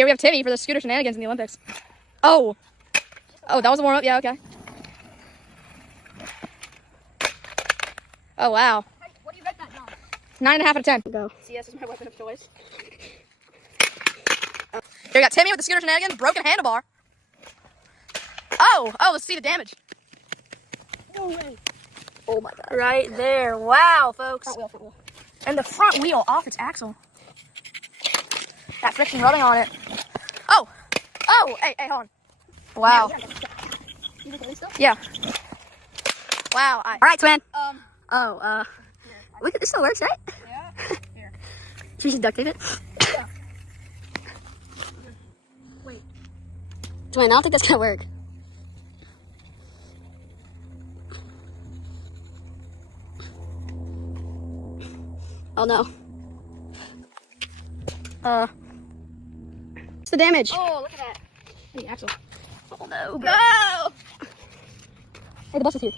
Here we have Timmy for the scooter shenanigans in the Olympics. Oh, that was a warm-up. Yeah, okay. Oh, wow. What do you rate that, John? 9.5 out of 10. Go. CS is my weapon of choice. Here we got Timmy with the scooter shenanigans, broken handlebar. Oh, let's see the damage. No way. Oh my god. Right there. Wow, folks. Front wheel. And the front wheel off its axle. That friction rubbing on it. Oh, hey, hold on. Wow. Yeah. Wow. All right, twin. Look, it still works, right? Yeah. Here. Should we just duct tape it? Yeah. Wait. Twin, I don't think that's gonna work. Oh no. What's the damage? Oh, look at that. The axle. Oh no. No! Hey, the bus is here.